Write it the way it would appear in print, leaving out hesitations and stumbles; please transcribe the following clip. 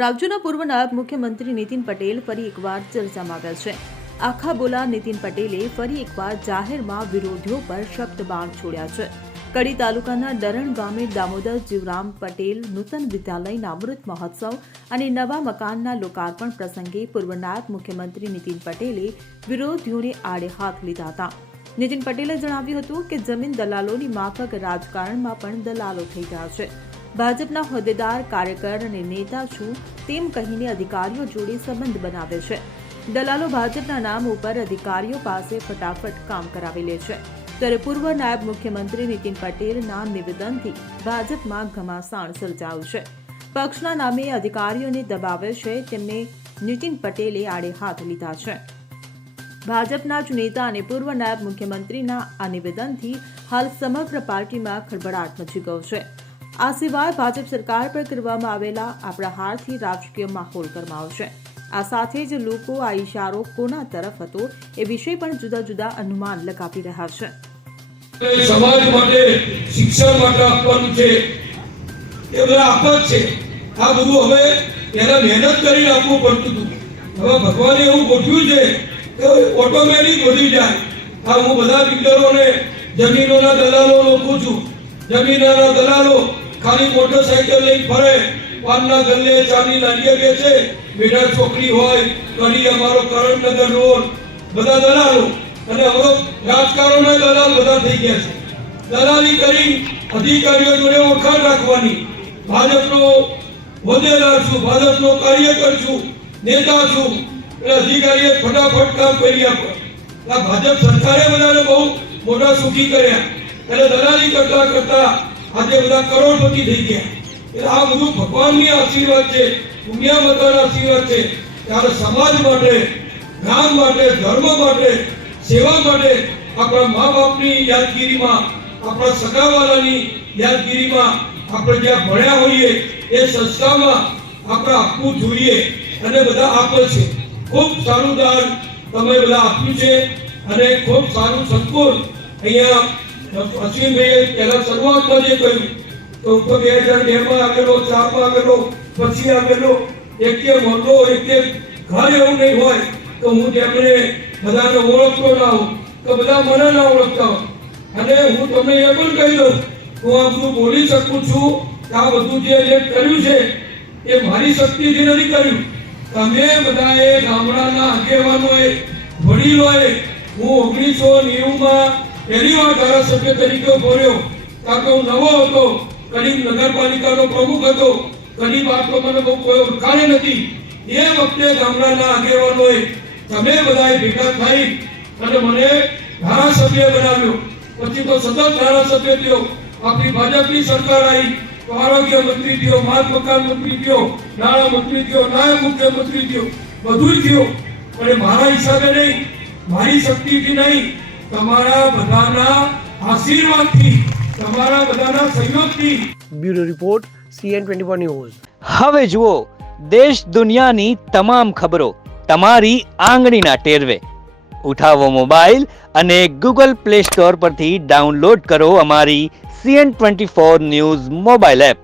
રાજ્યના પૂર્વ નાયબ મુખ્યમંત્રી નીતિન પટેલ ફરી એકવાર ચર્ચામાં આવ્યા છે। આખા બોલા નીતિન પટેલે ફરી એકવાર જાહેરમાં વિરોધીઓ પર શબ્દબાણ છોડ્યા છે। કડી તાલુકાના ડરણ ગામે દામોદર જીવરામ પટેલ નૂતન વિદ્યાલયના અમૃત મહોત્સવ અને નવા મકાનના લોકાર્પણ પ્રસંગે પૂર્વ નાયબ મુખ્યમંત્રી નીતિન પટેલે વિરોધીઓને આડે હાથ લીધા હતા। નીતિન પટેલે જણાવ્યું હતું કે જમીન દલાલોની માફક રાજકારણમાં પણ દલાલો થઈ ગયા છે। ભાજપના હોદ્દેદાર, કાર્યકર અને નેતા છું તેમ કહીને અધિકારીઓ જોડે સંબંધ બનાવે છે। દલાલો ભાજપના નામ ઉપર અધિકારીઓ પાસે ફટાફટ કામ કરાવી લે છે। ત્યારે પૂર્વ નાયબ મુખ્યમંત્રી નીતિન પટેલના નિવેદનથી ભાજપમાં ઘમાસાણ સર્જાયું છે। પક્ષના નામે અધિકારીઓને દબાવે છે તેમને નીતિન પટેલે આડે હાથ લીધા છે। ભાજપના જ નેતા અને પૂર્વ નાયબ મુખ્યમંત્રીના આ નિવેદનથી હાલ સમગ્ર પાર્ટીમાં ખળભળાટ મચી ગયો છે। આ સિવાય ભાજપ સરકાર પર કરવામાં આવેલા આ પ્રહારથી રાજકીય માહોલ ગરમાયો છે। આ સાથે જ લોકો આ ઇશારો કોના તરફ હતો એ વિશે પણ જુદા જુદા અનુમાન લગાવી રહ્યા છે। સમાજ માટે, શિક્ષણ માટે આપવાનું છે એ બધા આપત છે। આ બધું હવે પહેલા મહેનત કરીને આપવું પડતું હતું। હવે ભગવાને એવું ગોઠવ્યું છે કે ઓટોમેટિક વધી જાય। આ હું બધા બિલ્ડરોને જમીનોના દલાલો ઓળખું છું। જમીનના દલાલો ખાલી મોટરસાઇકલ લઈ ફરે, પાનના ગલ્લે, ચાની લારીએ બેસે, બેટા છોકરી હોય, કરી અમારો કરણનગર રોડ, બધા દલાલો અને હવે રાજકારણના દલાલ બધા થઈ ગયા છે। દલાલી કરી અધિકારીઓ જોડે ઓળખાણ રાખવાની। ભાજપનો હોદ્દેદાર છું, ભાજપનો કાર્યકર છું, નેતા છું, એટલે અધિકારીએ ફટાફટ કામ કરી આપે। આ ભાજપ સરકારે બધાને બહુ મોટા સુખી કર્યા, એટલે દલાલી કરતા કરતા આજે બધા કરોડપતિ થઈ ગયા। એટલે આ બધું ભગવાનની આશીર્વાદ છે, દુનિયા માતાના આશીર્વાદ છે। ત્યારે સમાજ માટે, ગામ માટે, ધર્મ માટે, સેવા માટે આપણા મા બાપની યાદગીરીમાં, આપણા સગાવાલાની યાદગીરીમાં આપણે જ્યાં ભણ્યા હોઈએ એ સંસ્થામાં આપણે આપવું જોઈએ અને બધા આપે છે। ખૂબ સારું દાન તમે બધા આપ્યું છે અને ખૂબ સારું સત્કુર અહીંયા અશ્વિનભાઈએ પહેલા શરૂઆતમાં જે કહ્યું તો 2002 માં આવેલો, 4 માં આવેલો, પછી આવેલો, એક મોટો એક ઘર એવું નહીં હોય તો હું તેમને બધાને ઓળખતો ના હોઉં, તો બધા મને ના ઓળખતા હોય। અને હું તમને એ પણ કહી દઉં, હું આ બધું બોલી શકું છું કે આ બધું જે કર્યું છે એ મારી શક્તિથી નથી કર્યું। તમે બધાએ ગામડાના આગેવાનોએ, વડીલોએ, હું 1990 માં પહેલી વાર ધારાસભ્ય તરીકે બોલ્યો, કારણ કે હું નવો હતો, કડી નગરપાલિકાનો પ્રમુખ હતો, કડી બાદ મને બહુ કોઈ ઓળખાણ નથી। એ વખતે ગામડાના આગેવાનોએ તમે બધાએ ભેગા થઈ અને મને ધારાસભ્ય બનાવ્યો। પછી તો સતત ધારાસભ્ય થયો, આપણી ભાજપની સરકાર આવી તો આરોગ્ય મંત્રી થયો, માર્ગ મકાન મંત્રી થયો, નાણાં મંત્રી થયો, નાયબ મુખ્યમંત્રી થયો, બધું જ થયું। પણ મારા હિસાબે નહીં, મારી શક્તિથી નહીં, તમારા બધાના આશીર્વાદથી, તમારા બધાના સહયોગથી। Bureau report CN24 news. હવે જુઓ દેશ દુનિયાની તમામ ખબરો તમારી આંગળીના ટેરવે। ઉઠાવો મોબાઈલ અને Google Play Store પરથી ડાઉનલોડ કરો અમારી CN24 ન્યૂઝ મોબાઈલ એપ।